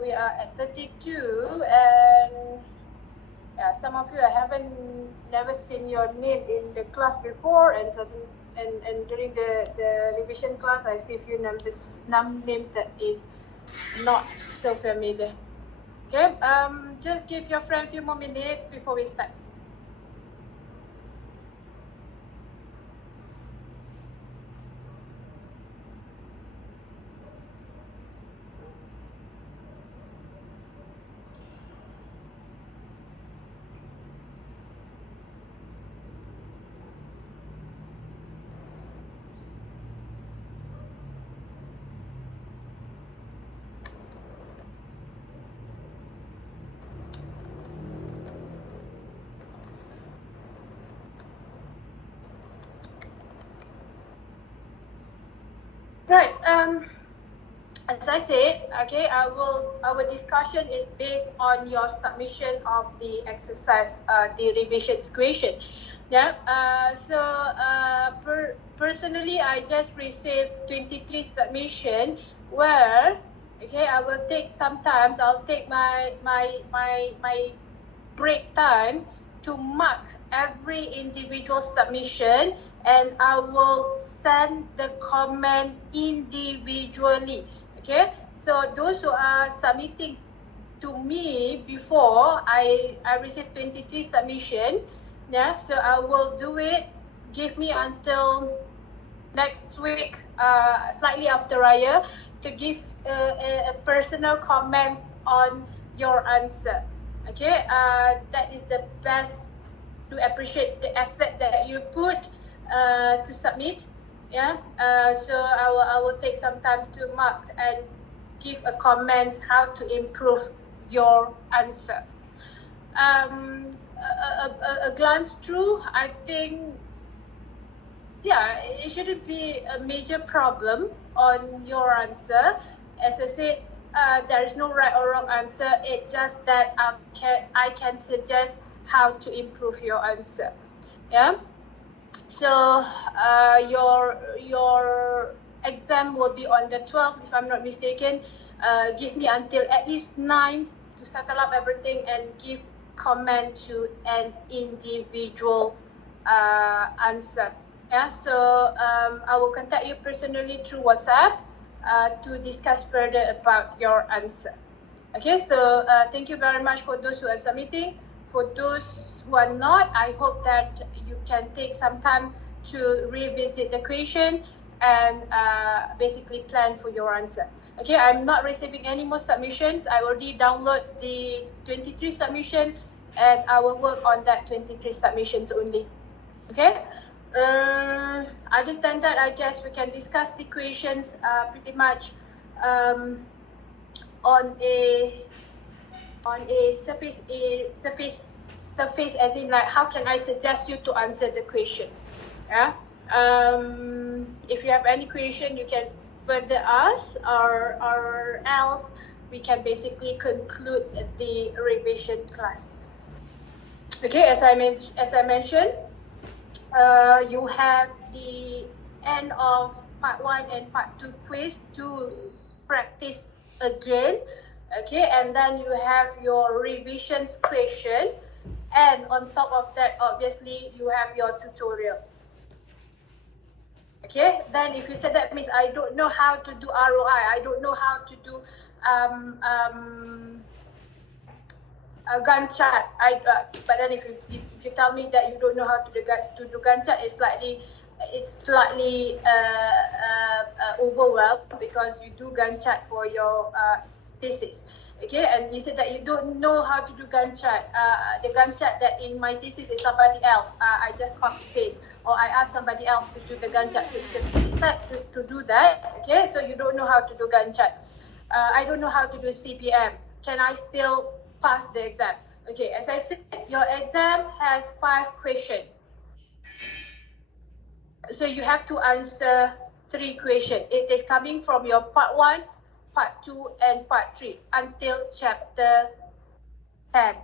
we are at 32, and yeah, some of you I haven't never seen your name in the class before, and during the revision class I see a few names that is not so familiar. Okay, just give your friend a few more minutes before we start. Right. As I said, okay, our discussion is based on your submission of the exercise, the revision question. Yeah. Personally, I just received 23 submission where, okay, I will take sometimes I'll take my break time to mark every individual submission, and I will send the comment individually. Okay, so those who are submitting to me before I received 23 submission, yeah, so I will do it. Give me until next week, slightly after Raya, to give a personal comments on your answer. Okay, that is the best to appreciate the effort that you put to submit. Yeah, so I will take some time to mark and give a comment how to improve your answer. A glance through, I think, yeah, it shouldn't be a major problem on your answer. As I said, there is no right or wrong answer. It's just that I can suggest how to improve your answer. Yeah. So your exam will be on the 12th, if I'm not mistaken. Give me until at least 9th to settle up everything and give comment to an individual answer. Yeah, so I will contact you personally through WhatsApp to discuss further about your answer. Okay, so thank you very much for those who are submitting. For those who are not, I hope that you can take some time to revisit the question and basically plan for your answer. Okay, I'm not receiving any more submissions. I already download the 23 submission, and I will work on that 23 submissions only. Okay. Other than that, I guess we can discuss the questions pretty much on a surface as in like how can I suggest you to answer the questions. Yeah. If you have any question, you can further ask, or else we can basically conclude the revision class. Okay, as I mentioned, you have the end of part 1 and part 2 quiz to practice again. Okay, and then you have your revisions question, and on top of that, obviously, you have your tutorial. Okay, then if you said that means I don't know how to do ROI, I don't know how to do Gantt chart. But then if you tell me that you don't know how to do Gantt chart, it's slightly overwhelmed because you do Gantt chart for your thesis. Okay, and you said that you don't know how to do Gantt chart. The Gantt chart that in my thesis is somebody else. I just copy paste, or I ask somebody else to do the Gantt chart. So you decide to do that. Okay, so you don't know how to do Gantt chart. I don't know how to do CPM. Can I still pass the exam? Okay, as I said, your exam has 5 questions. So you have to answer 3 questions. It is coming from your part 1, part 2, and part 3 until chapter 10.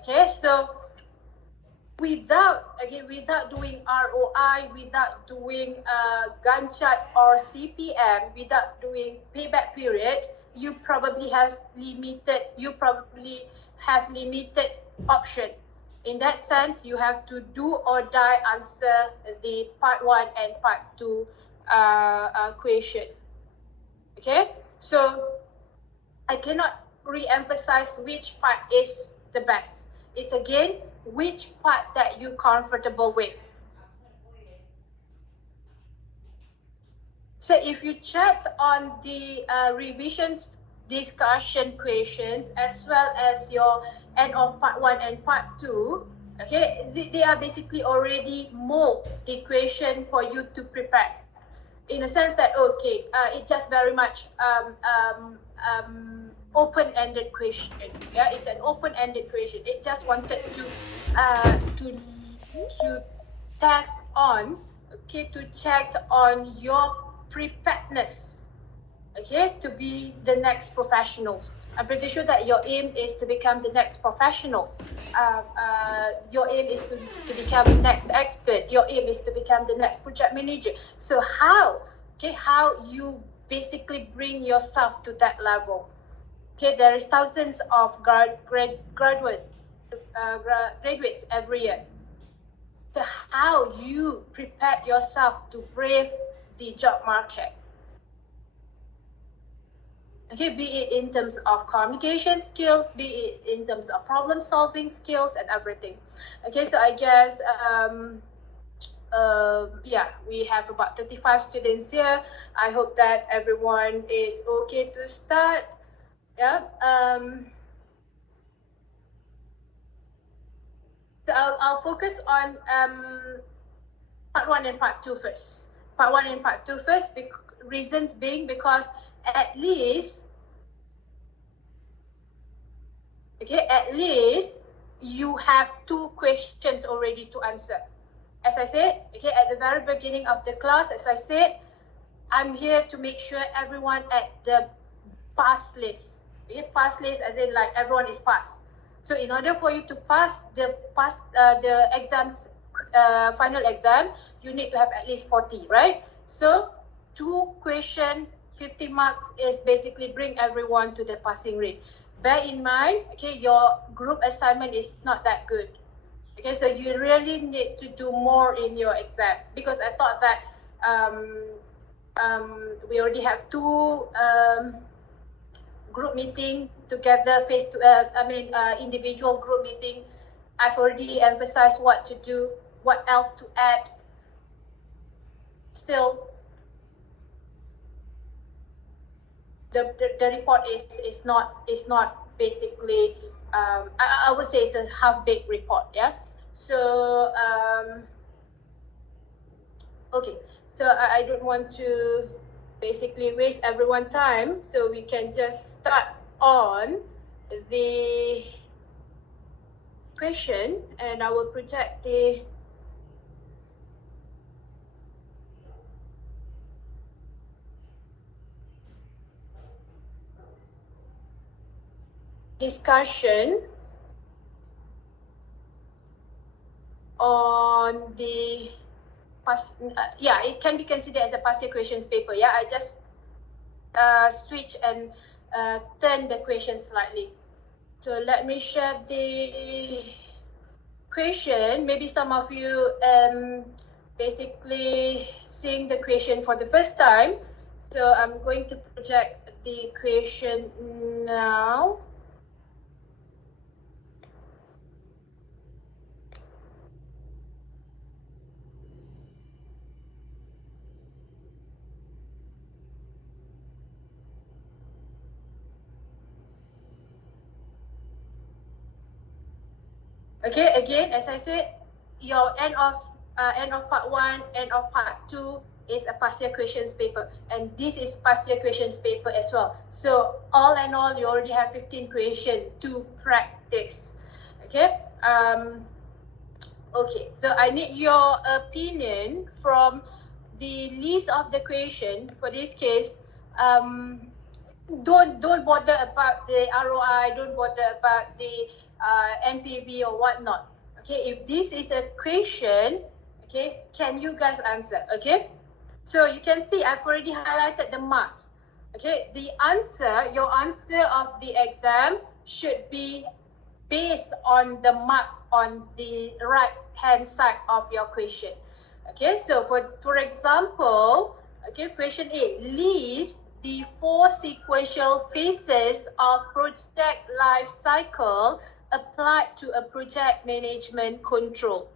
Okay, so without doing ROI, without doing Gantt chart or CPM, without doing payback period, you probably have limited option. In that sense, you have to do or die answer the part 1 and part 2 question. Okay, so I cannot re-emphasize which part is the best. It's again which part that you're comfortable with. So if you check on the revisions discussion questions as well as your end of part 1 and part 2, okay, they are basically already mold the question for you to prepare. In a sense that, okay, it's just very much open-ended question. Yeah, it's an open-ended question. It just wanted to test on, okay, to check on your preparedness, okay, to be the next professionals. I'm pretty sure that your aim is to become the next professionals. Your aim is to become the next expert. Your aim is to become the next project manager. So how you basically bring yourself to that level? Okay, there is thousands of graduates every year. So how you prepare yourself to brave the job market? Okay, be it in terms of communication skills, be it in terms of problem solving skills and everything. Okay, so I guess yeah, we have about 35 students here. I hope that everyone is okay to start. Yeah. So I'll focus on part 1 and part 2 first. Part 1 and part 2 first, reasons being because at least you have 2 questions already to answer. As I said, okay, at the very beginning of the class, as I said, I'm here to make sure everyone at the pass list. Okay, pass list as in like everyone is passed. So in order for you to pass the exam, final exam, you need to have at least 40, right? So 2 questions, 50 marks is basically bring everyone to the passing rate. Bear in mind, okay, your group assignment is not that good. Okay, so you really need to do more in your exam, because I thought that we already have 2 group meeting together, individual group meeting. I've already emphasized what to do, what else to add. Still, the report is not basically I would say it's a half-baked report. Yeah. So okay. So I don't want to basically waste everyone's time. So we can just start on the question, and I will project the discussion on the yeah, it can be considered as a past year questions paper. Yeah, I just switch and turn the question slightly. So let me share the question. Maybe some of you basically seeing the question for the first time. So I'm going to project the question now. Okay, again, as I said, your end of part 1, end of part 2 is a past year questions paper, and this is past year questions paper as well. So all in all, you already have 15 questions to practice. Okay. Okay. So I need your opinion from the list of the question. For this case, don't bother about the ROI, don't bother about the NPV or whatnot. Okay, if this is a question, okay, can you guys answer? Okay, so you can see I've already highlighted the marks. Okay, your answer of the exam should be based on the mark on the right hand side of your question. Okay, so for example, okay, question A, list the 4 sequential phases of project life cycle applied to a project management control.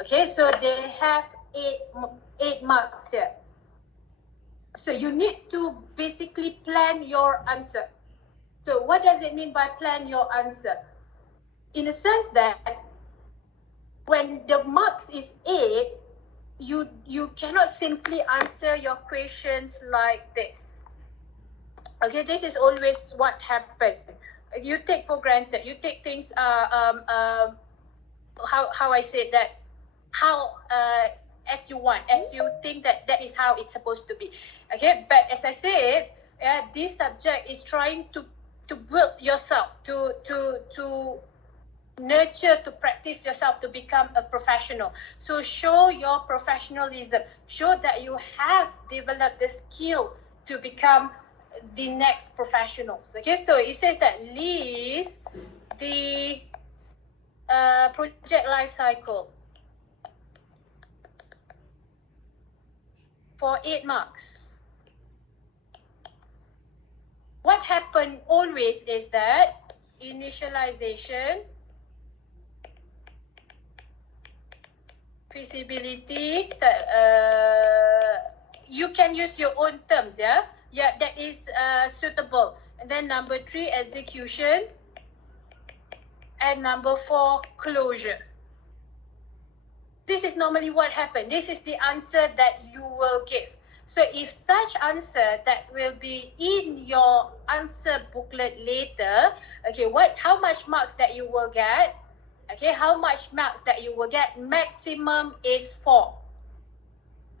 Okay, so they have eight marks here. So you need to basically plan your answer. So what does it mean by plan your answer? In a sense that when the marks is 8, you cannot simply answer your questions like this. Okay, this is always what happened. You take for granted. You take things how I said that, how as you want, as you think that is how it's supposed to be. Okay, but as I said, this subject is trying to build yourself, to nurture, to practice yourself to become a professional. So show your professionalism, show that you have developed the skill to become the next professionals. Okay, so it says that list the project life cycle for 8 marks. What happened always is that initialization, feasibility, you can use your own terms, yeah, that is suitable. And then number 3, execution, and number 4, closure. This is normally what happens. This is the answer that you will give. So if such answer that will be in your answer booklet later, okay, how much marks that you will get? Okay, how much marks that you will get? Maximum is 4.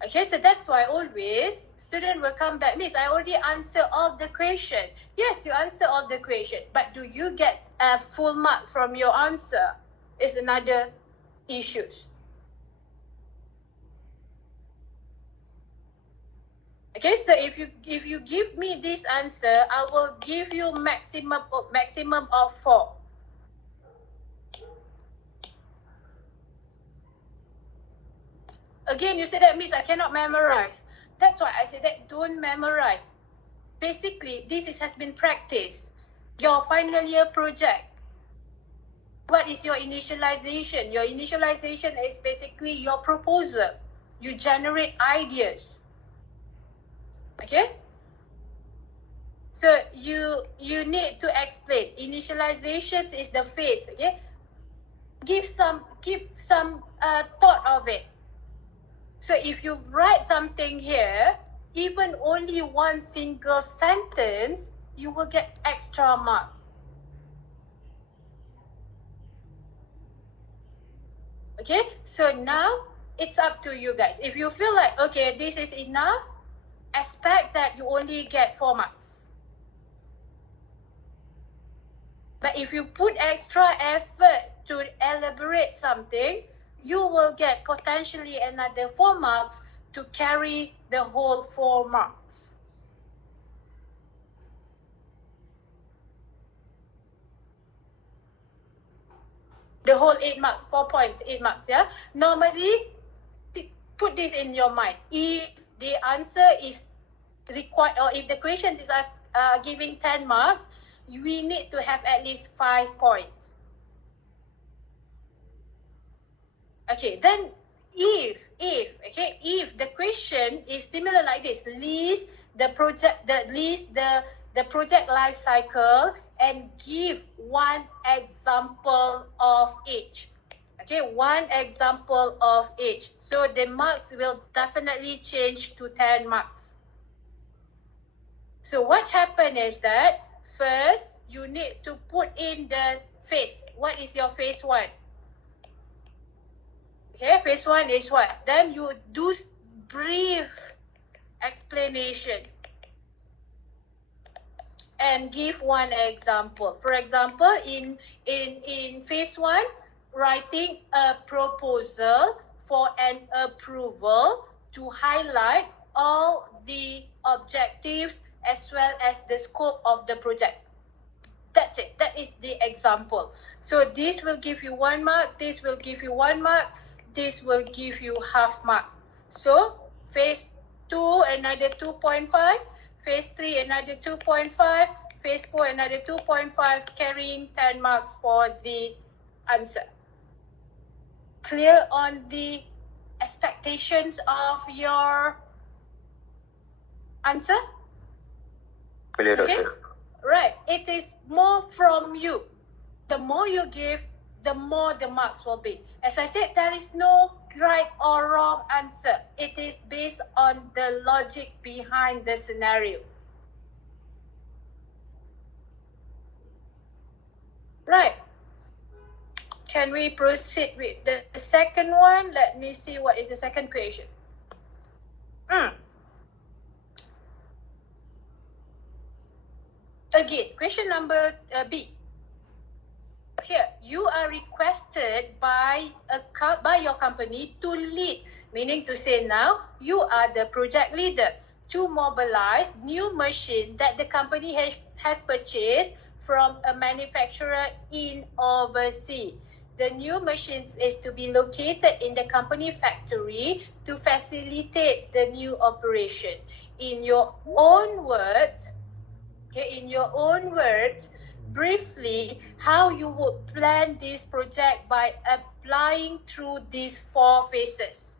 Okay, so that's why always student will come back, Miss, I already answered all the question. Yes, you answer all the question, but do you get a full mark from your answer? Is another issue. Okay, so if you give me this answer, I will give you maximum of 4. Again, you said that, Miss, I cannot memorize. That's why I said that don't memorize. Basically, this has been practiced. Your final year project. What is your initialization? Your initialization is basically your proposal. You generate ideas. Okay? So you need to explain. Initializations is the phase. Okay? Give some thought of it. So if you write something here, even only one single sentence, you will get extra mark. Okay, so now it's up to you guys. If you feel like, okay, this is enough, expect that you only get 4 marks. But if you put extra effort to elaborate something, you will get potentially another 4 marks to carry the whole 4 marks. The whole 8 marks, 4 points, 8 marks, yeah? Normally, put this in your mind. If the answer is required, or if the question is giving 10 marks, we need to have at least 5 points. Okay, then if the question is similar like this, list the project life cycle and give one example of each. Okay, one example of each. So the marks will definitely change to 10 marks. So what happened is that first you need to put in the phase. What is your phase 1? Okay, phase 1 is what? Then you do brief explanation and give one example. For example, in phase 1, writing a proposal for an approval to highlight all the objectives as well as the scope of the project. That's it. That is the example. So this will give you 1 mark, this will give you 1 mark, this will give you half mark. So phase 2 another 2.5, phase 3 another 2.5, phase 4 another 2.5, carrying 10 marks for the answer. Clear on the expectations of your answer? Clear, Okay? Doctor. Right. It is more from you. The more you give, the more the marks will be. As I said, there is no right or wrong answer. It is based on the logic behind the scenario. Right. Can we proceed with the second one? Let me see what is the second question. Again, question number B. Here, you are requested by your company to lead, meaning to say now you are the project leader to mobilize new machine that the company has purchased from a manufacturer in overseas. The new machines is to be located in the company factory to facilitate the new operation. In your own words, briefly how you would plan this project by applying through these 4 phases.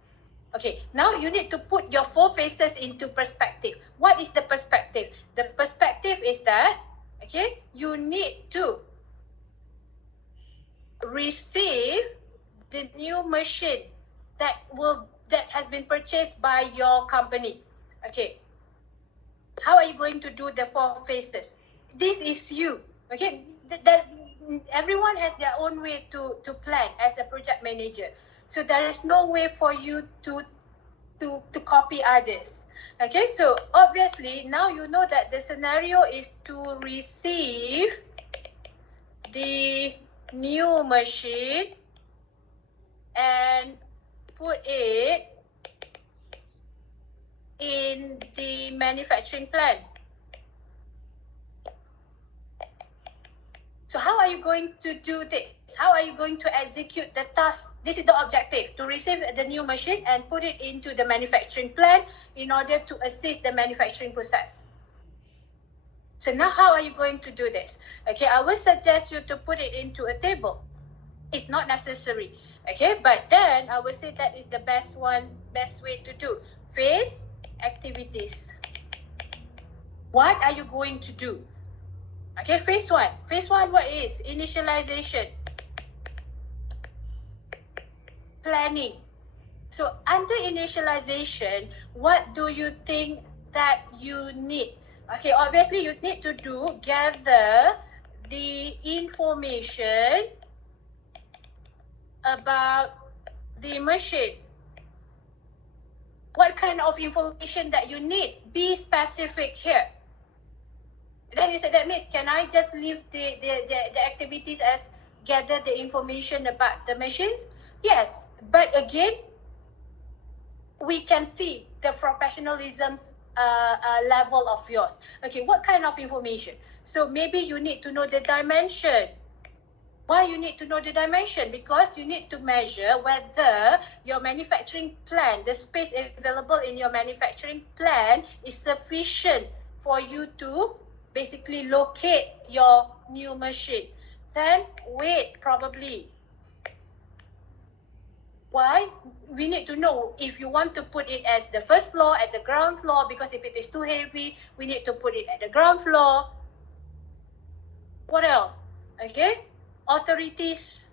Okay, now you need to put your 4 phases into perspective. What is the perspective? The perspective is that, okay, you need to receive the new machine that has been purchased by your company. Okay, how are you going to do the 4 phases? This is you. Okay, everyone has their own way to plan as a project manager. So there is no way for you to copy others. Okay, so obviously now you know that the scenario is to receive the new machine and put it in the manufacturing plant. So how are you going to do this? How are you going to execute the task? This is the objective, to receive the new machine and put it into the manufacturing plant in order to assist the manufacturing process. So now how are you going to do this? Okay, I will suggest you to put it into a table. It's not necessary. Okay, but then I will say that is the best way to do. Phase, activities. What are you going to do? Okay, phase 1. Phase 1, what is? Initialization. Planning. So under initialization, what do you think that you need? Okay, obviously you need to gather the information about the machine. What kind of information that you need? Be specific here. Then you said, that means can I just leave the activities as gather the information about the machines? Yes, but again, we can see the professionalism level of yours. Okay, what kind of information? So maybe you need to know the dimension. Why you need to know the dimension? Because you need to measure whether your manufacturing plant, the space available in your manufacturing plant is sufficient for you to basically locate your new machine. Then weight, probably. Why? We need to know if you want to put it as the first floor, at the ground floor, because if it is too heavy, we need to put it at the ground floor. What else? Okay, authorities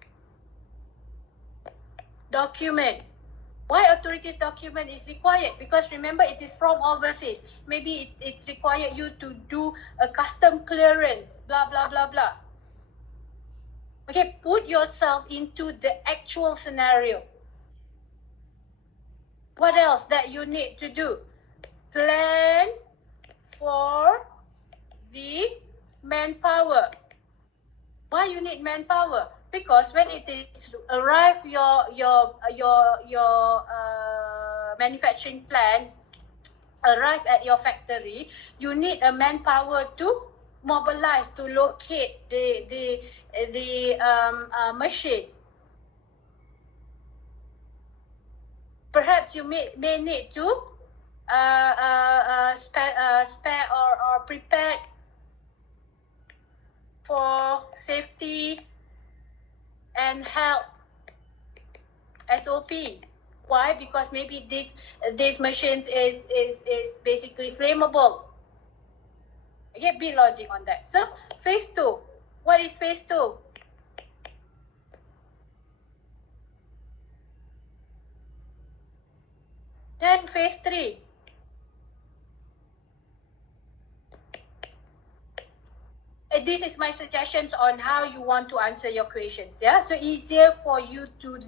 document. Why authorities document is required? Because remember, it is from overseas. Maybe it's required you to do a custom clearance, blah, blah, blah, blah. Okay, put yourself into the actual scenario. What else that you need to do? Plan for the manpower. Why you need manpower? Because when it is arrive your manufacturing plant, arrive at your factory, you need a manpower to mobilize, to locate the machine. Perhaps you may need to spare or prepare for safety and help SOP. Why? Because maybe these machines is basically flammable. Okay, be logic on that. So phase 2. What is phase 2? Then phase 3. This is my suggestions on how you want to answer your questions. Yeah, so easier for you to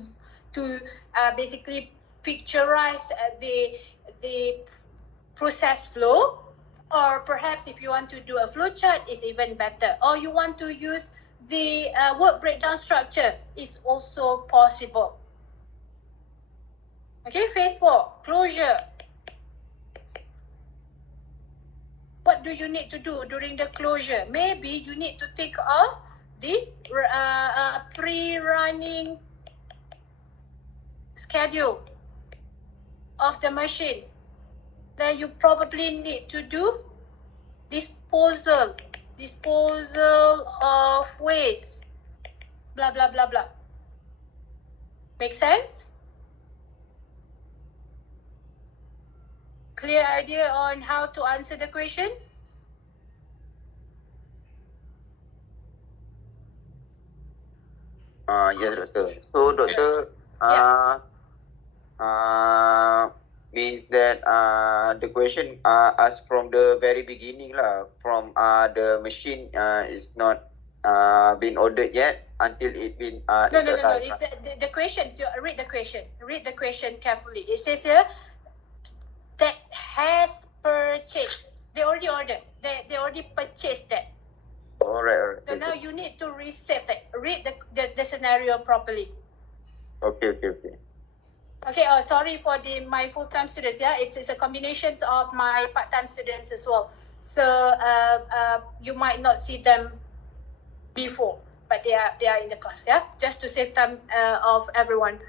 basically picturize the process flow, or perhaps if you want to do a flow chart, is even better. Or you want to use the work breakdown structure, is also possible. Okay, phase 4, closure. What do you need to do during the closure? Maybe you need to take off the pre-running schedule of the machine. Then you probably need to do disposal of waste, blah, blah, blah, blah. Make sense? Clear idea on how to answer the question? Yes, Doctor. So, Doctor, means that the question asked from the very beginning lah, from the machine is not been ordered yet until it been No. The question, you read the question. Read the question carefully. It says here that has purchased. They already ordered. They already purchased that. Alright. So now you need to receive that. Read the scenario properly. Okay. Okay, sorry for my full-time students. Yeah, it's a combination of my part-time students as well. So you might not see them before, but they are in the class. Yeah, just to save time of everyone.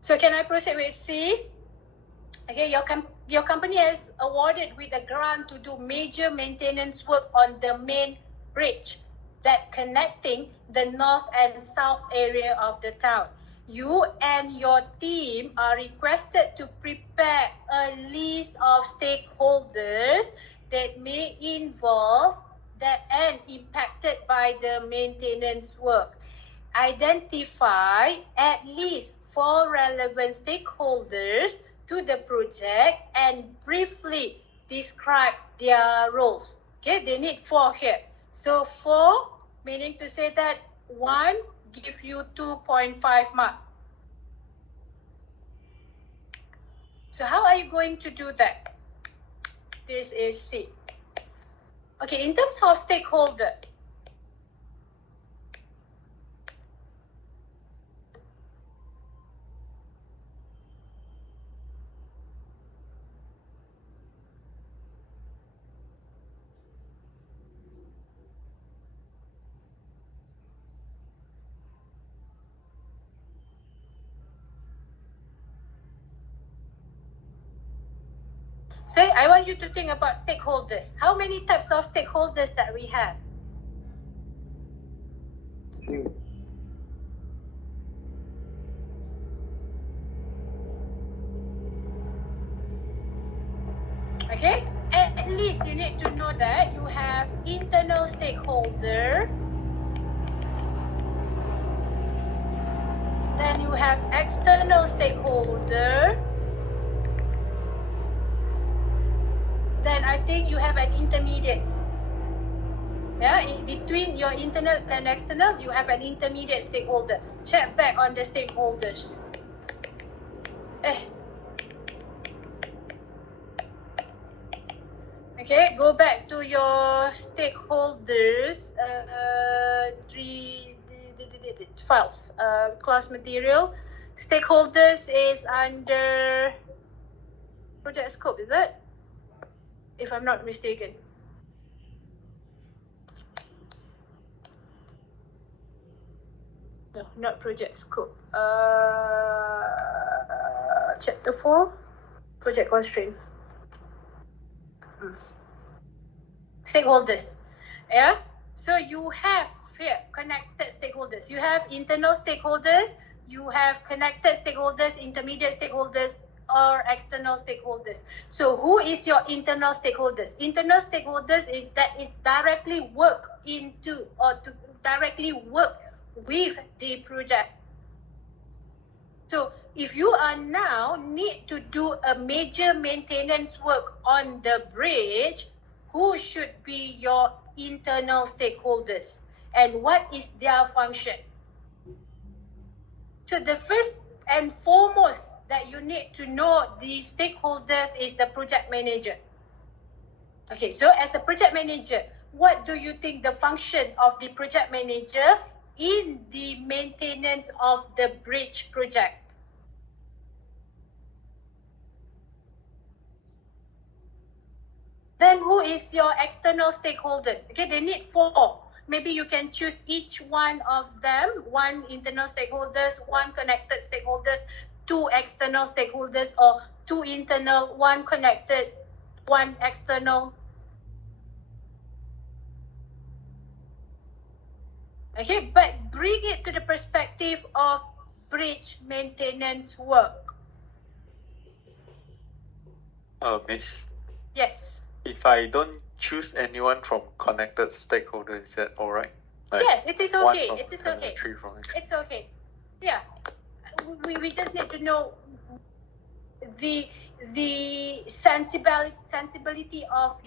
So can I proceed with C? Okay, your company is awarded with a grant to do major maintenance work on the main bridge that connecting the north and south area of the town. You and your team are requested to prepare a list of stakeholders that may involve and impacted by the maintenance work. Identify at least 4 relevant stakeholders to the project and briefly describe their roles. Okay, they need 4 here. So 4, meaning to say that 1 give you 2.5 mark. So how are you going to do that? This is C. Okay, in terms of stakeholder, so I want you to think about stakeholders. How many types of stakeholders that we have? Okay, at least you need to know that you have internal stakeholder, then you have external stakeholder, then I think you have an intermediate. Yeah, in between your internal and external, you have an intermediate stakeholder. Check back on the stakeholders. Okay, go back to your stakeholders, files, class material. Stakeholders is under project scope, is it? if I'm not mistaken. No, not project scope. Chapter 4, project constraint. Stakeholders. Yeah. So you have here connected stakeholders. You have internal stakeholders. You have connected stakeholders, intermediate stakeholders, or external stakeholders. So who is your internal stakeholders? Internal stakeholders is directly work into or to directly work with the project. So if you are now need to do a major maintenance work on the bridge, who should be your internal stakeholders and what is their function? So the first and foremost that you need to know the stakeholders is the project manager. Okay, so as a project manager, what do you think the function of the project manager in the maintenance of the bridge project? Then who is your external stakeholders? Okay, they need 4. Maybe you can choose each one of them, 1 internal stakeholders, 1 connected stakeholders, 2 external stakeholders, or 2 internal, 1 connected, 1 external. Okay, but bring it to the perspective of bridge maintenance work. Miss? Yes. If I don't choose anyone from connected stakeholders, is that alright? Like yes, it is okay. It is okay. It's okay. Yeah. We just need to know the sensibility of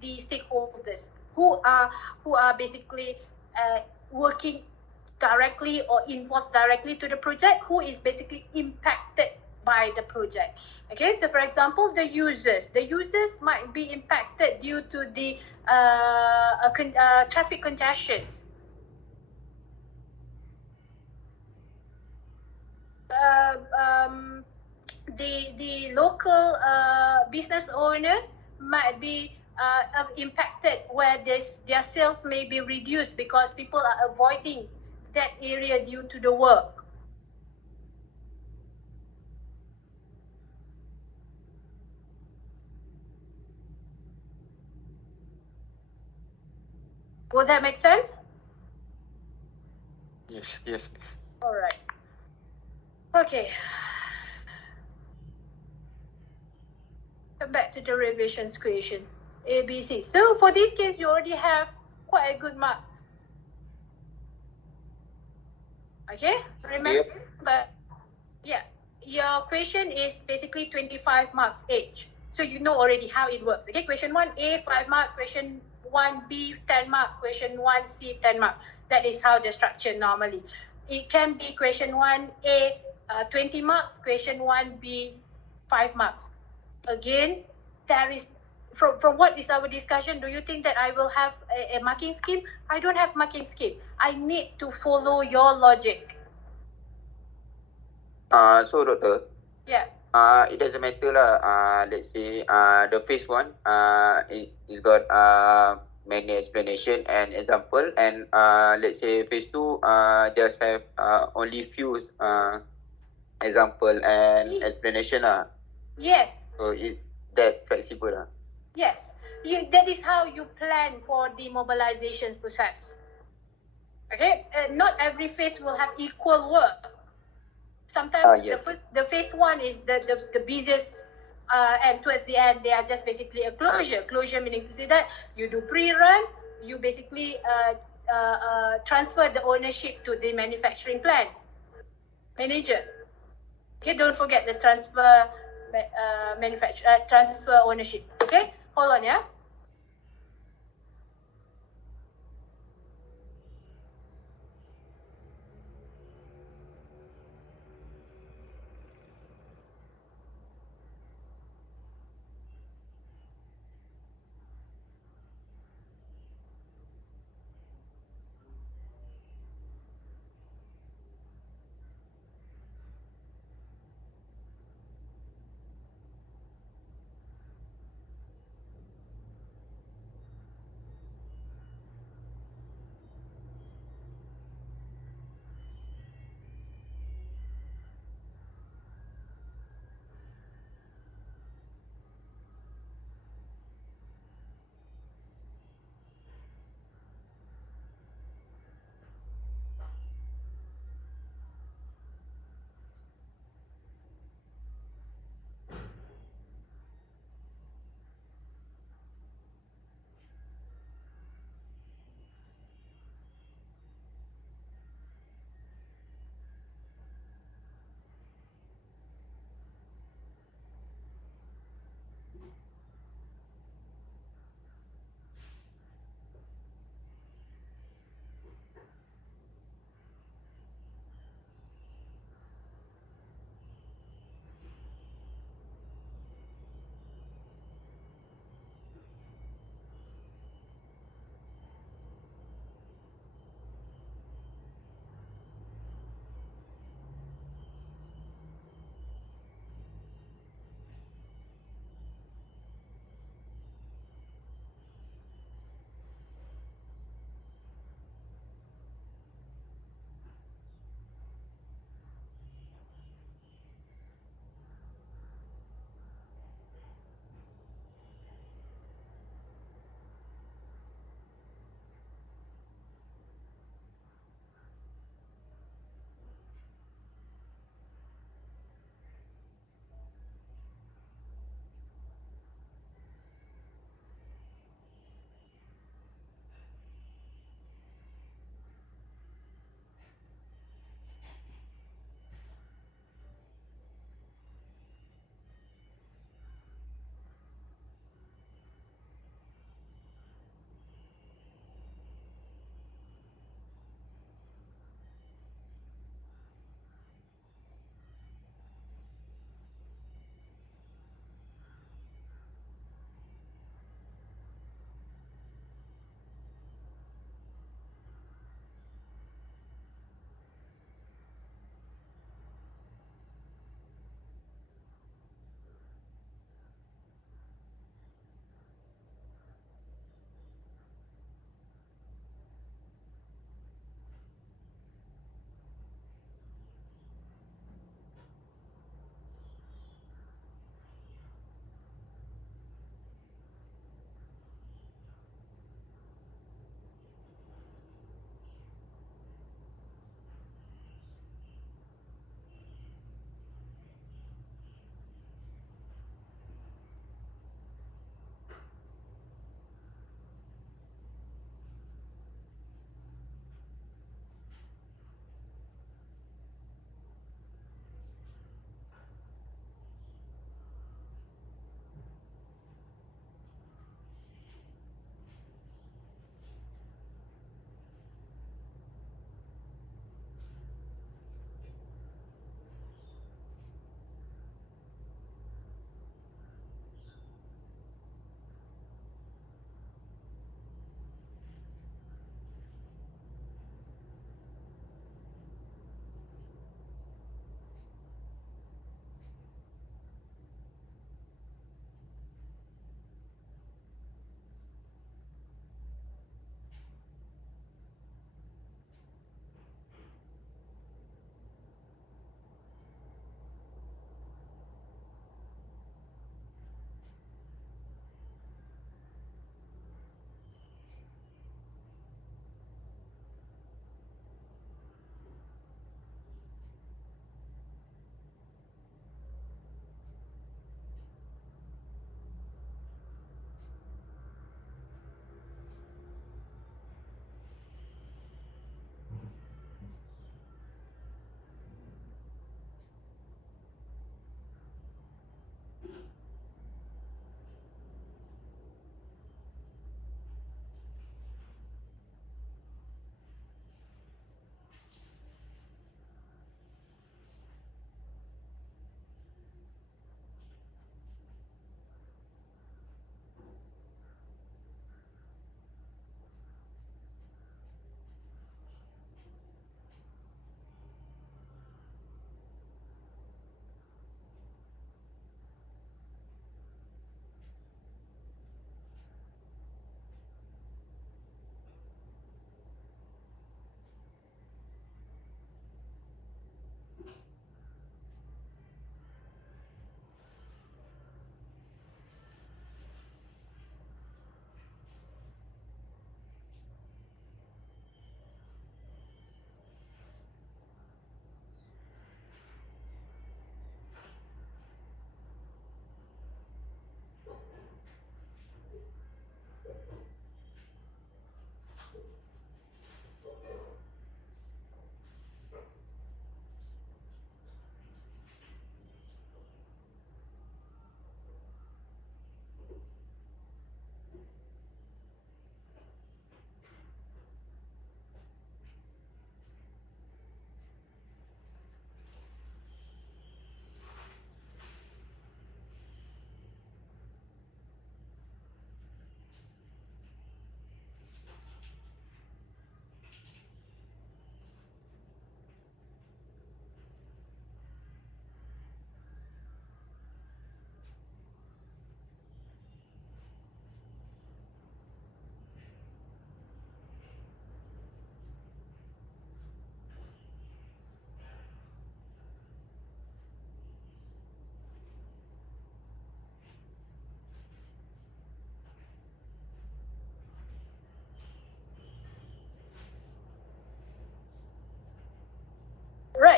the stakeholders who are basically working directly or involved directly to the project, who is basically impacted by the project. Okay, so for example, the users might be impacted due to the traffic congestions. The local business owner might be impacted where their sales may be reduced because people are avoiding that area due to the work. Would that make sense? Yes. All right. Okay. Come back to the revisions question. A, B, C. So for this case, you already have quite a good marks. Okay? Remember? Yep. Yeah. Your question is basically 25 marks each. So you know already how it works. Okay, question 1A, 5 mark, question 1B, 10 mark, question 1C, 10 mark. That is how the structure normally. It can be question 1A, 20 marks, question 1B, 5 marks. Again, there is, from what is our discussion, do you think that I will have a marking scheme? I don't have marking scheme. I need to follow your logic. So Doctor, Yeah. it doesn't matter lah. Let's say the phase 1 it got many explanation and example, and let's say phase 2 just have only few example and explanation lah. Yes. So it that flexible lah. Yes. That is how you plan for the mobilization process. Okay, not every phase will have equal work. Sometimes Yes. the phase 1 is the busiest, and towards the end they are just basically a closure. Closure meaning to say that you do pre-run, you basically transfer the ownership to the manufacturing plant manager. Okay, don't forget the transfer transfer ownership. Okay, hold on, yeah.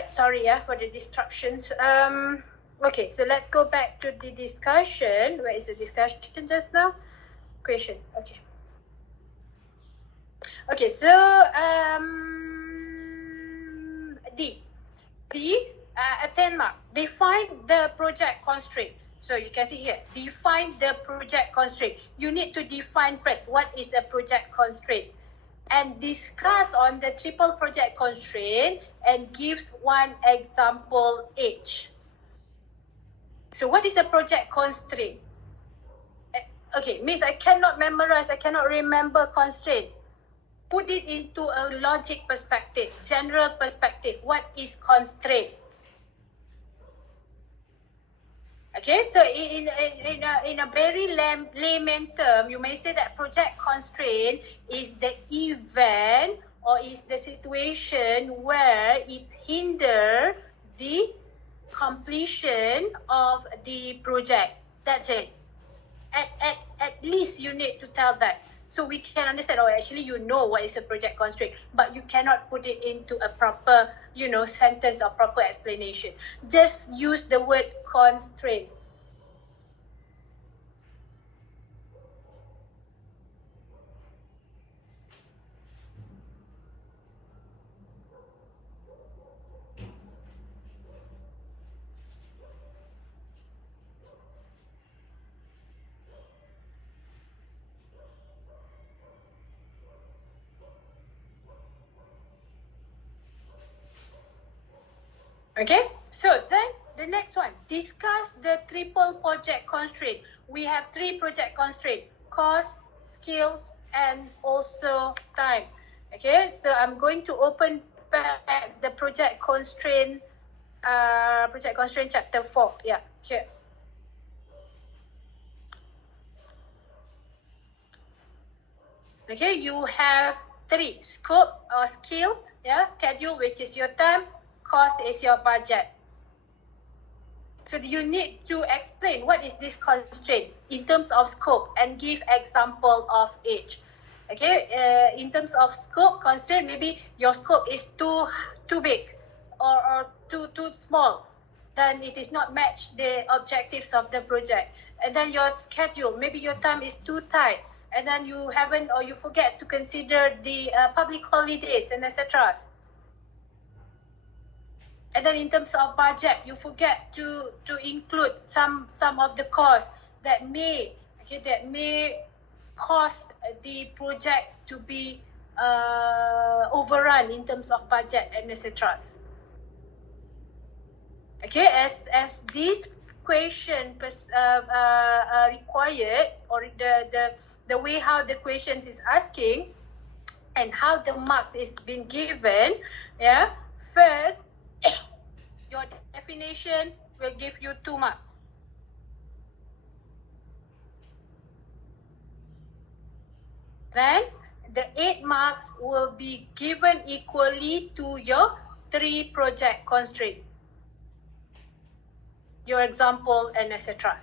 Right, sorry for the distractions. Okay, so let's go back to the discussion. Where is the discussion just now? Question, okay. Okay, so D, 10 mark. Define the project constraint. So you can see here, define the project constraint. You need to define first what is a project constraint and discuss on the triple project constraint and gives one example each. So what is a project constraint? Okay, means I cannot memorize, I cannot remember constraint. Put it into a logic perspective, general perspective. What is constraint? Okay, so in a very layman term, you may say that project constraint is the event or is the situation where it hinders the completion of the project. That's it. At least you need to tell that. So we can understand, oh, actually you know what is a project constraint, but you cannot put it into a proper, sentence or proper explanation. Just use the word constraint. Okay, so then the next one, discuss the triple project constraint. We have 3 project constraints: cost, skills, and also time. Okay, so I'm going to open back the project constraint chapter 4. Yeah, here. Okay, you have 3: scope or skills, schedule, which is your time, cost is your budget. So you need to explain what is this constraint in terms of scope and give example of each. Okay, in terms of scope constraint, maybe your scope is too big or too small, then it is not match the objectives of the project. And then your schedule, maybe your time is too tight, and then you haven't or you forget to consider the public holidays and etc. And then in terms of budget, you forget to include some of the costs that may cause the project to be overrun in terms of budget and etc. Okay, as this question required, or the way how the questions is asking and how the marks is being given, first your definition will give you 2 marks. Then the 8 marks will be given equally to your 3 project constraint, your example and etc.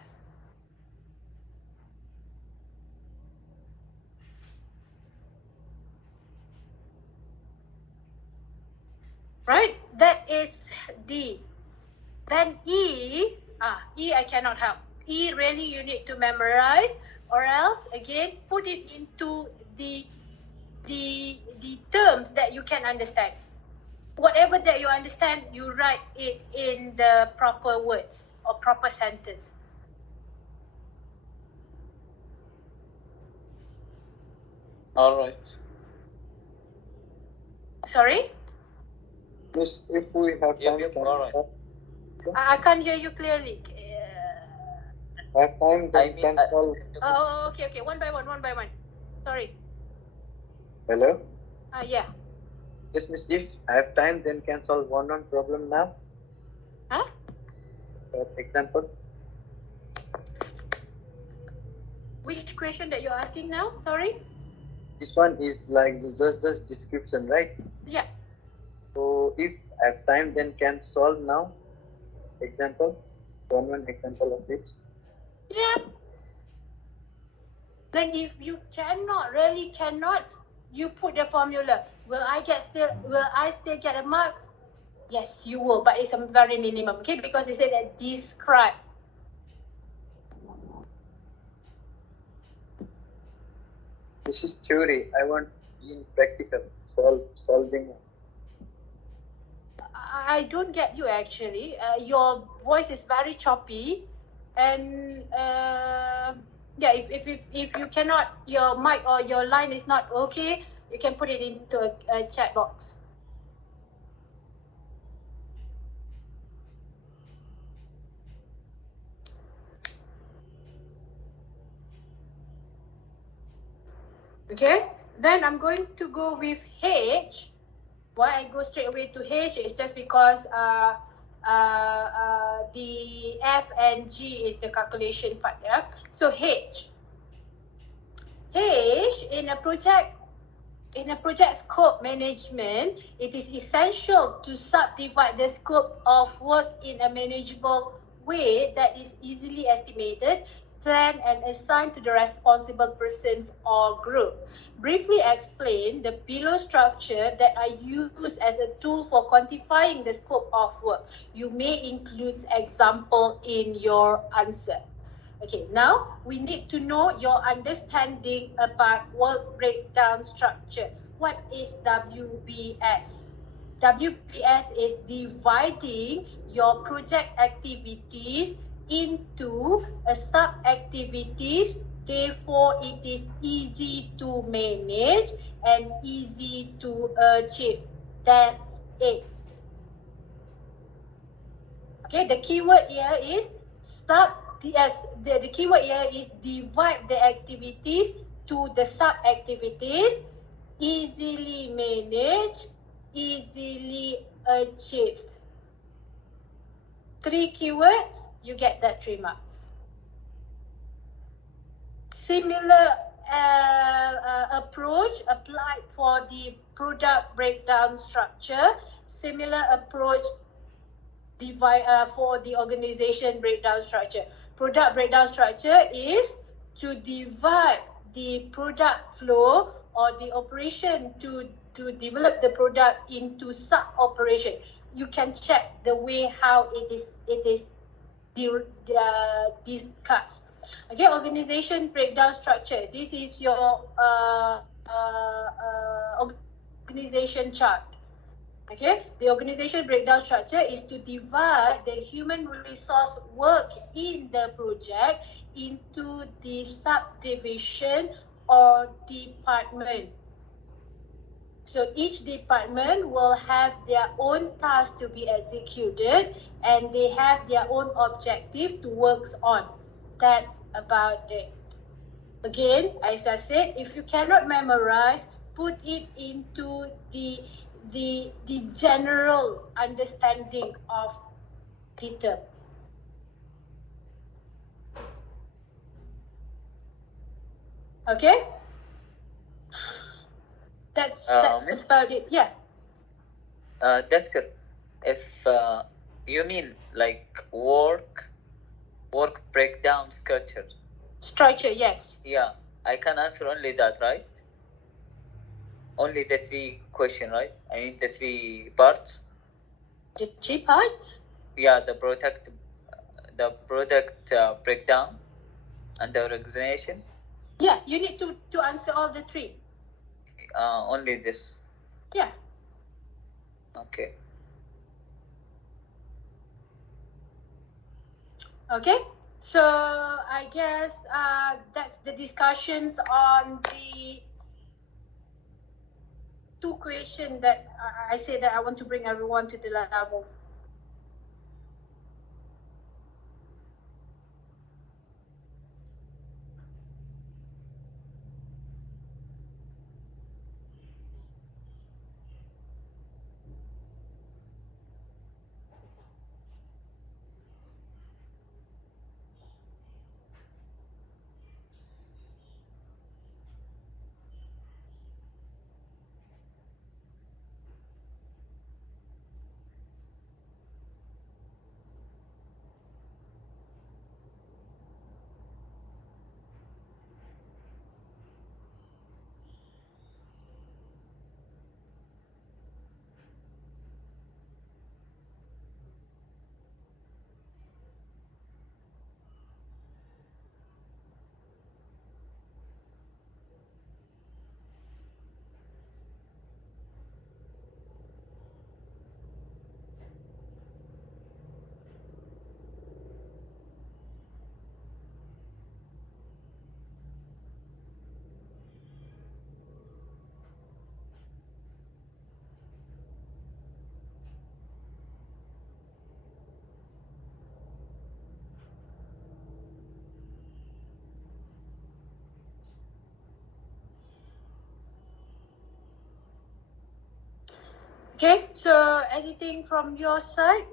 Right, that is D. Then E I cannot help. E really you need to memorize, or else again put it into the terms that you can understand. Whatever that you understand, you write it in the proper words or proper sentence. All right. Sorry? Yes, if we have time, all right. I can't hear you clearly. Have time, then can solve. Oh, okay. One by one. Sorry. Hello? Yeah. Yes, miss, if I have time, then can solve one problem now. Huh? Example. Which question that you're asking now? Sorry? This one is like just description, right? Yeah. So if I have time, then can solve now. Example. One example of it. Yeah. Then if you really cannot, you put the formula. Will I still get a marks? Yes, you will, but it's a very minimum, okay? Because they say that describe. This is theory. I want in practical solving. I don't get you actually. Your voice is very choppy, and yeah, if you cannot, your mic or your line is not okay, you can put it into a chat box. Okay, then I'm going to go with H. Why I go straight away to H is just because the F and G is the calculation part. Yeah. So H in a project scope management, it is essential to subdivide the scope of work in a manageable way that is easily estimated, planned and assigned to the responsible persons or group. Briefly explain the below structure that are used as a tool for quantifying the scope of work. You may include example in your answer. Okay, now we need to know your understanding about work breakdown structure. What is WBS? WBS is dividing your project activities into sub-activities. Therefore, it is easy to manage and easy to achieve. That's it. Okay, the keyword here is the keyword here is divide the activities to the sub-activities, easily managed, easily achieved. 3 keywords, you get that 3 marks. Similar approach applied for the product breakdown structure. Similar approach for the organization breakdown structure. Product breakdown structure is to divide the product flow or the operation to develop the product into sub-operation. You can check the way how it is discussed. Okay, organization breakdown structure. This is your organization chart. Okay, the organization breakdown structure is to divide the human resource work in the project into the subdivision or department. So each department will have their own task to be executed and they have their own objective to work on. That's about it. Again, as I said, if you cannot memorize, put it into the general understanding of the term. Okay? That's about it. Yeah. Doctor, if you mean like work breakdown structure. Structure, yes. Yeah, I can answer only that, right? Only the 3 question, right? I mean the 3 parts. The 3 parts? Yeah, the product breakdown and the organization. Yeah, you need to answer all the 3. Only this. Yeah. Okay. Okay. So I guess that's the discussions on the 2 questions that I said that I want to bring everyone to the level. Okay, so anything from your side?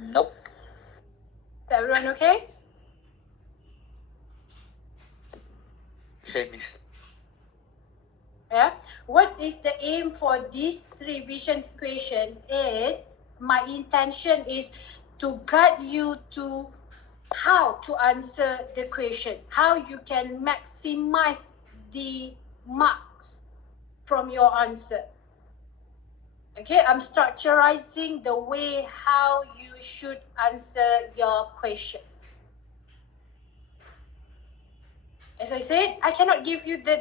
Nope. Is everyone okay? Okay, Miss. Yeah. What is the aim for this revision question is, my intention is to guide you to how to answer the question, how you can maximize the marks from your answer. Okay, I'm structurizing the way how you should answer your question. As I said, I cannot give you the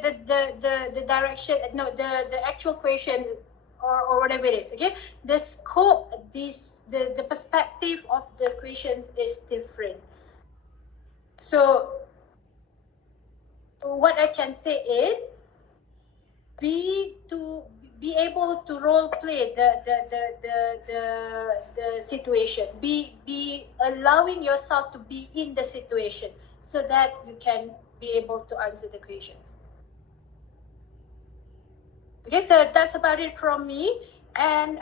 direction, no, the actual question or whatever it is. Okay, the scope, the perspective of the questions is different. So what I can say is, be able to role play the situation. Be allowing yourself to be in the situation so that you can be able to answer the questions. Okay, so that's about it from me. And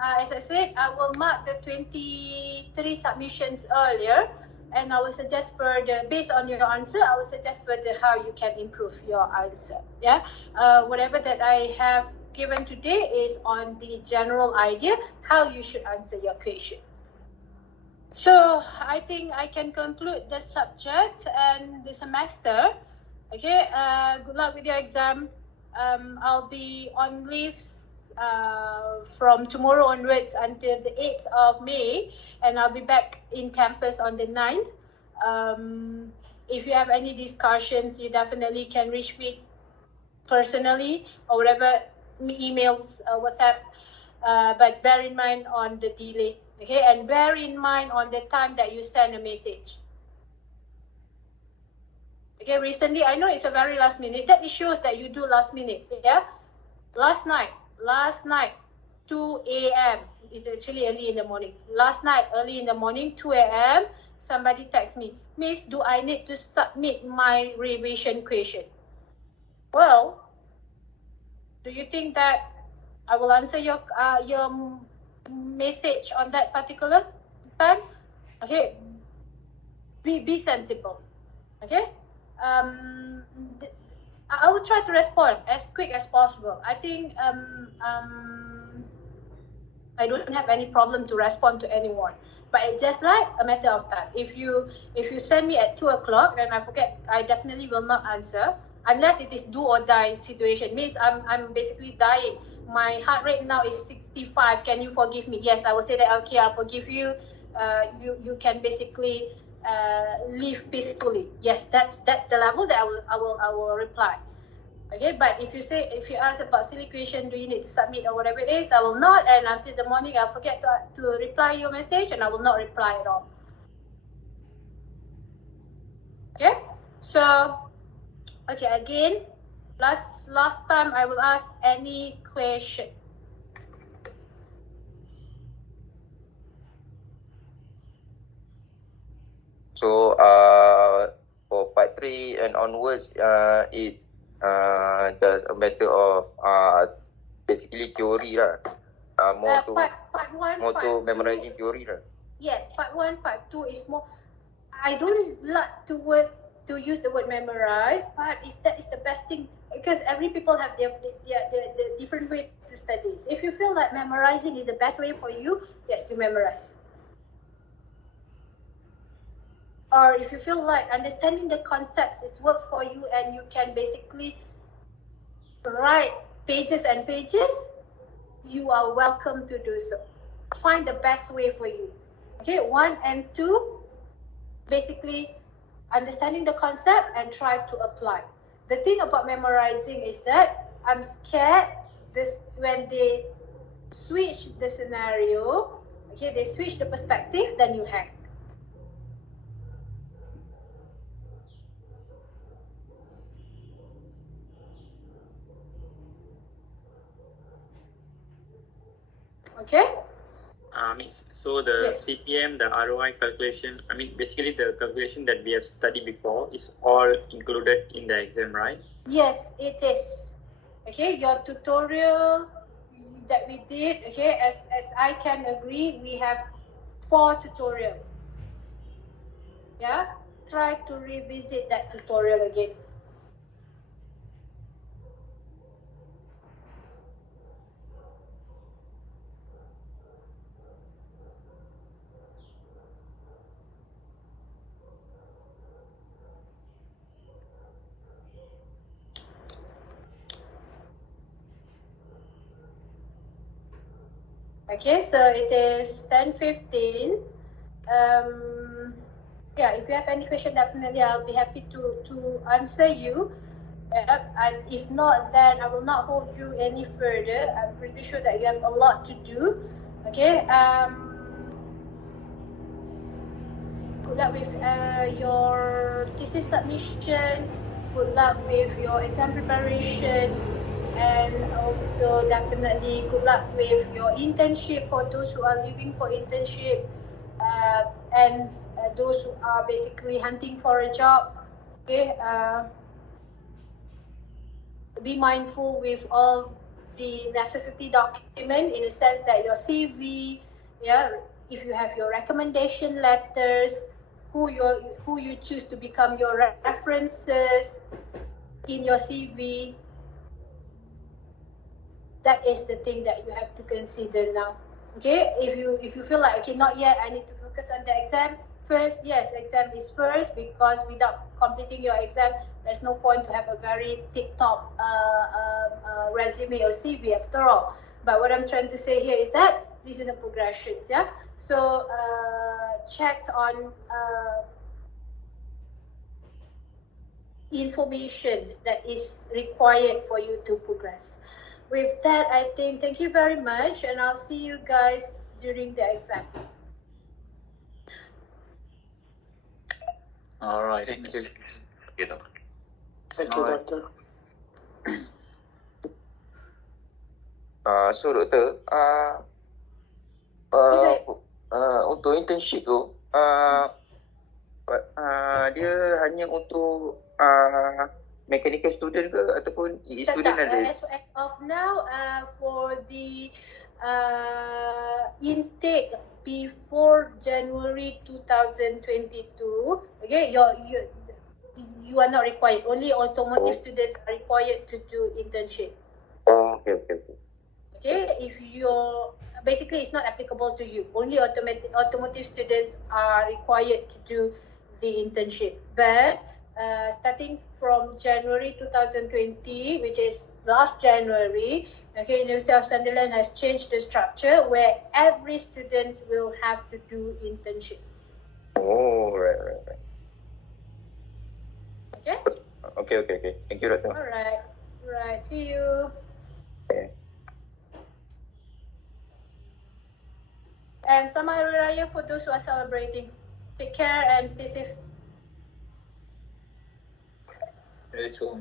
as I said, I will mark the 23 submissions earlier, and I will suggest further, based on your answer, I will suggest further how you can improve your answer. Yeah, whatever that I have given today is on the general idea how you should answer your question. So I think I can conclude the subject and the semester. Okay, good luck with your exam. I'll be on leave from tomorrow onwards until the 8th of May, and I'll be back in campus on the 9th. If you have any discussions, you definitely can reach me personally or whatever, emails, WhatsApp, but bear in mind on the delay. Okay, and bear in mind on the time that you send a message. Okay, recently, I know it's a very last minute. That shows that you do last minutes, yeah? Last night, 2 a.m. It's actually early in the morning. Last night, early in the morning, 2 a.m., somebody texts me, Miss, do I need to submit my revision question? Well, do you think that I will answer your message on that particular time? Okay, be sensible. Okay, I will try to respond as quick as possible. I think I don't have any problem to respond to anyone, but it's just like a matter of time. If you send me at 2 o'clock, then I forget, I definitely will not answer unless it is do or die situation. Means I'm basically dying. My heart rate now is 65. Can you forgive me? Yes, I will say that. Okay, I'll forgive you. You can basically live peacefully. Yes, that's the level that I will reply. Okay, but if you ask about silly question, do you need to submit or whatever it is, I will not, and until the morning I'll forget to reply your message, and I will not reply at all. Okay, so okay, again, last time I will ask any question. So for part 3 and onwards, it just a matter of basically theory lah. More to part one, more part to two, memorizing theory lah. Yes, part 1, part 2 is more. I don't like to use the word memorize, but if that is the best thing, because every people have their different way to study. If you feel like memorizing is the best way for you, yes, you memorize. Or if you feel like understanding the concepts is works for you and you can basically write pages and pages, you are welcome to do so. Find the best way for you. Okay, 1 and 2, basically understanding the concept and try to apply. The thing about memorizing is that I'm scared when they switch the scenario, okay, they switch the perspective, then you hang. Okay? So the Yes. CPM, the ROI calculation, basically the calculation that we have studied before is all included in the exam, right? Yes, it is. Okay, your tutorial that we did, okay, as I can agree, we have 4 tutorial. Yeah, try to revisit that tutorial again. Okay, so it is 10:15. Yeah, if you have any question, definitely I'll be happy to answer you. And if not, then I will not hold you any further. I'm pretty sure that you have a lot to do. Okay. Good luck with your thesis submission. Good luck with your exam preparation, and also definitely good luck with your internship for those who are leaving for internship, and those who are basically hunting for a job. Okay. Be mindful with all the necessity document, in the sense that your CV, yeah, if you have your recommendation letters, who you choose to become your references in your CV. That is the thing that you have to consider now. Okay, if you feel like, okay, not yet, I need to focus on the exam first. Yes, exam is first, because without completing your exam, there's no point to have a very tip-top resume or CV after all. But what I'm trying to say here is that this is a progression, yeah. So check on information that is required for you to progress. With that, I think thank you very much, and I'll see you guys during the exam. All right. Thank you. Thank you, Alright. Doctor. So doktor, Okay. untuk internship tu, dia hanya untuk mechanical student ke, ataupun student ada? As of now, for the intake before January 2022, okay, you are not required. Only automotive students are required to do internship. Oh, okay. Okay, if you're basically, it's not applicable to you. Only automotive students are required to do the internship. But starting from January 2020, which is last January, okay, University of Sunderland has changed the structure where every student will have to do internship. Oh, right. Okay. Okay. Thank you, doktor. Alright. See you. Okay. And Selamat Hari Raya for those who are celebrating. Take care and stay safe. You too.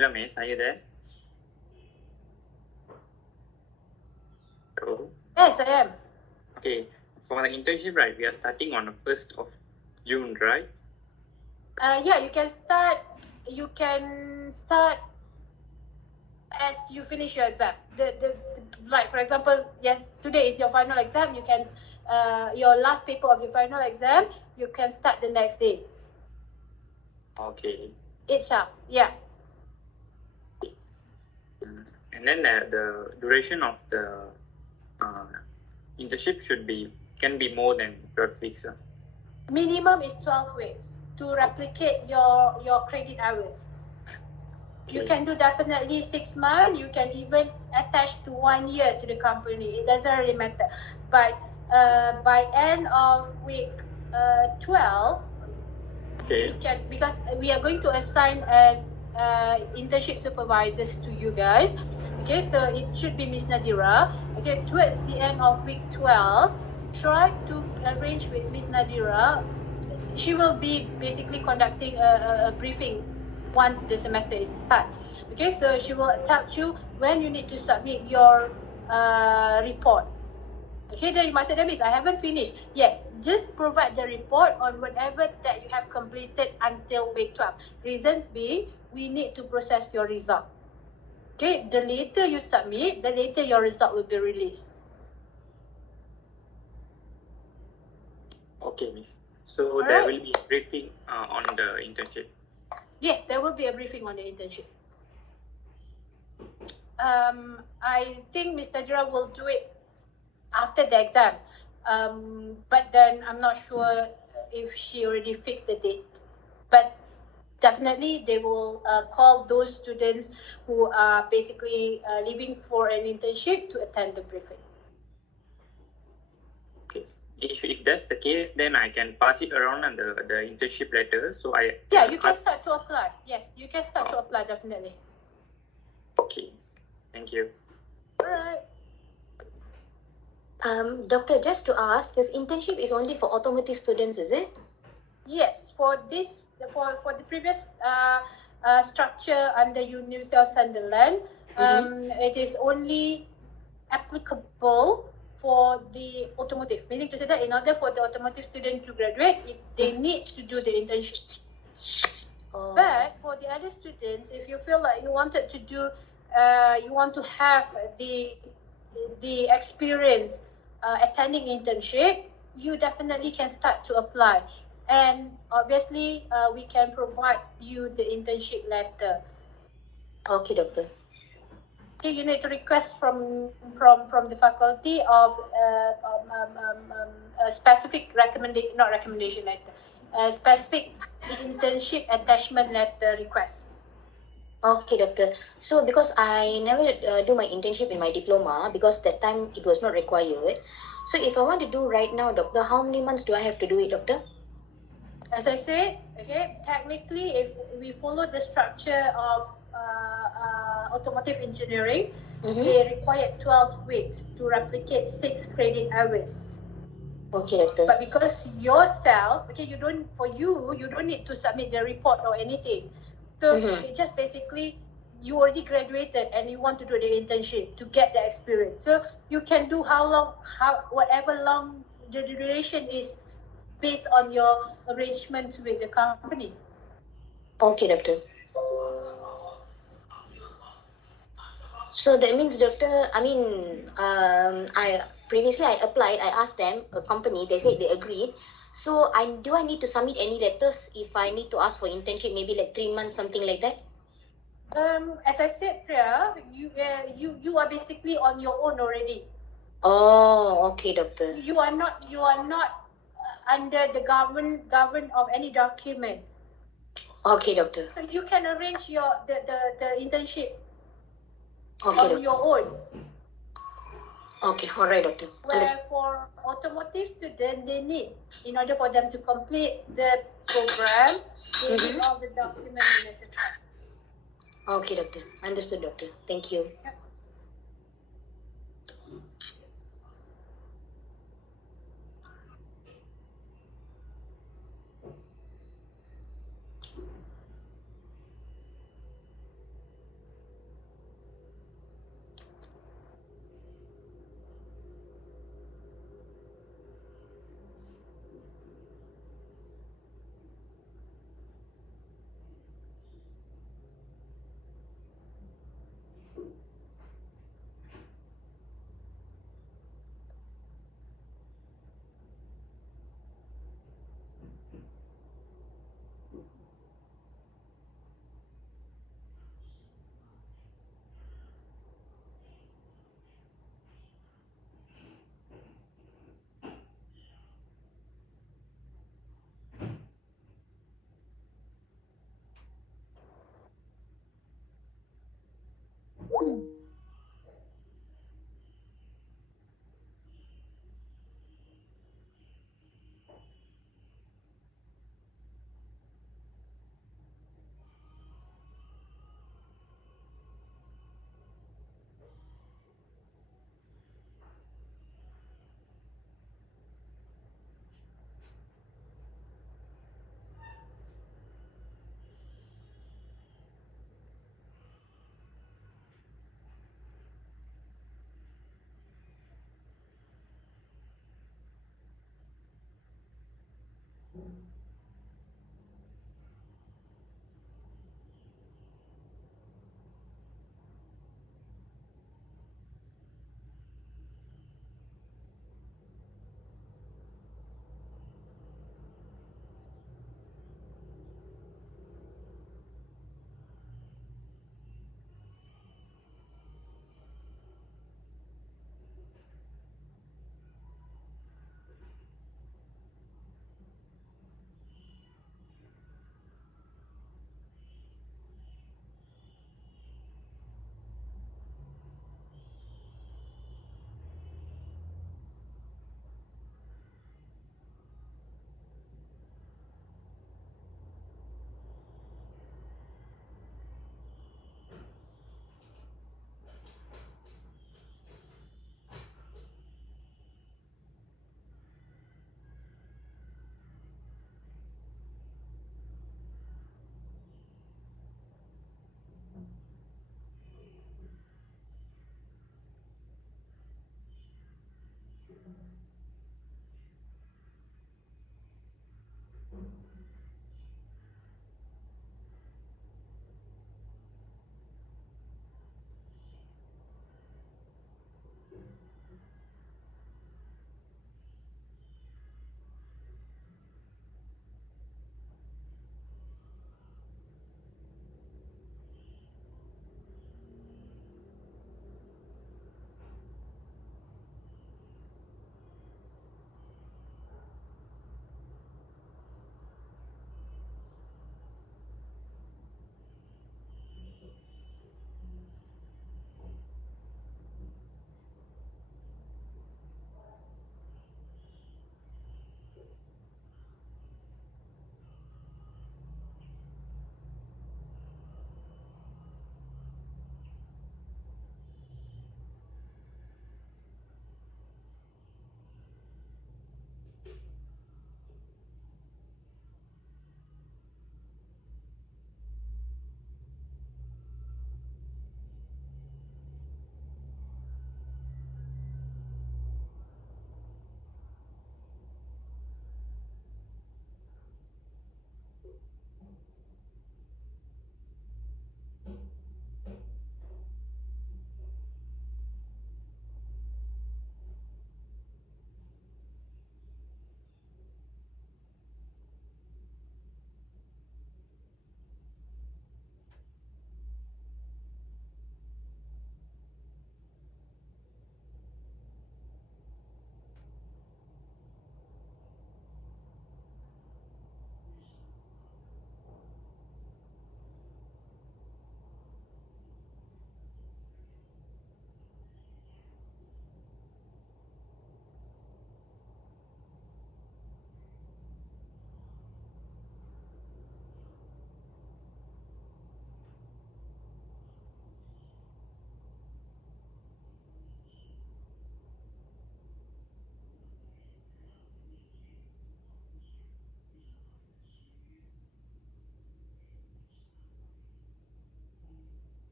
Hello, Miss. Are you there? Hello. Yes, I am. Okay. For for the internship, right, we are starting on the 1st of June, right? Yeah, you can start. As you finish your exam. Like for example, yes, today is your final exam. You can your last paper of your final exam. You can start the next day. Okay. It's sharp. Yeah. And then the duration of the internship can be more than 12 weeks. Minimum is 12 weeks to replicate your credit hours. You can do definitely 6 months. You can even attach to 1 year to the company. It doesn't really matter. But by end of week 12, we can, because we are going to assign as internship supervisors to you guys. Okay, so it should be Miss Nadira. Okay, towards the end of week 12, try to arrange with Miss Nadira. She will be basically conducting a briefing once the semester is start. Okay, so she will tell you when you need to submit your report. Okay, then maksud that means I haven't finished. Yes, just provide the report on whatever that you have completed until week 12. Reasons being, we need to process your result. Okay, the later you submit, the later your result will be released. Okay, Miss. So there will be a briefing on the internship. Yes, there will be a briefing on the internship. I think Ms. Najira will do it after the exam. But then I'm not sure if she already fixed the date. But definitely they will call those students who are basically leaving for an internship to attend the briefing. Okay. If that's the case, then I can pass it around on the internship letter. So you can start to apply. Yes, you can start to apply definitely. Okay. Thank you. Alright. Doctor, just to ask, this internship is only for automotive students, is it? Yes, for the previous structure under University of Sunderland, it is only applicable for the automotive. Meaning to say that in order for the automotive student to graduate, they need to do the internship. But for the other students, if you feel like you wanted to do, you want to have the experience attending internship, you definitely can start to apply. And obviously, we can provide you the internship letter. Okay, doctor. Okay, you need to request from the faculty of a specific recommendation letter, a specific internship attachment letter request. Okay, doctor. So because I never do my internship in my diploma, because that time it was not required. So if I want to do right now, doctor, how many months do I have to do it, doctor? As I said, okay, technically, if we follow the structure of automotive engineering, they require 12 weeks to replicate 6 credit hours. Okay, doctor. But because yourself, okay, you don't need to submit the report or anything. So it just basically, you already graduated and you want to do the internship to get the experience. So you can do whatever long the duration is based on your arrangements with the company. Okay, doctor. So that means, doctor, I mean, I applied, I asked them, a company, they said they agreed. So do I need to submit any letters if I need to ask for internship, maybe like 3 months, something like that? As I said, Priya, you are basically on your own already. Oh, okay, doctor. You are not under the government of any document. Okay, doctor. So you can arrange the internship on your own. Okay, all right, doctor. Where for automotive students, they need, in order for them to complete the program, they need all the documents and etc. Okay, doctor. Understood, doctor. Thank you. Yep.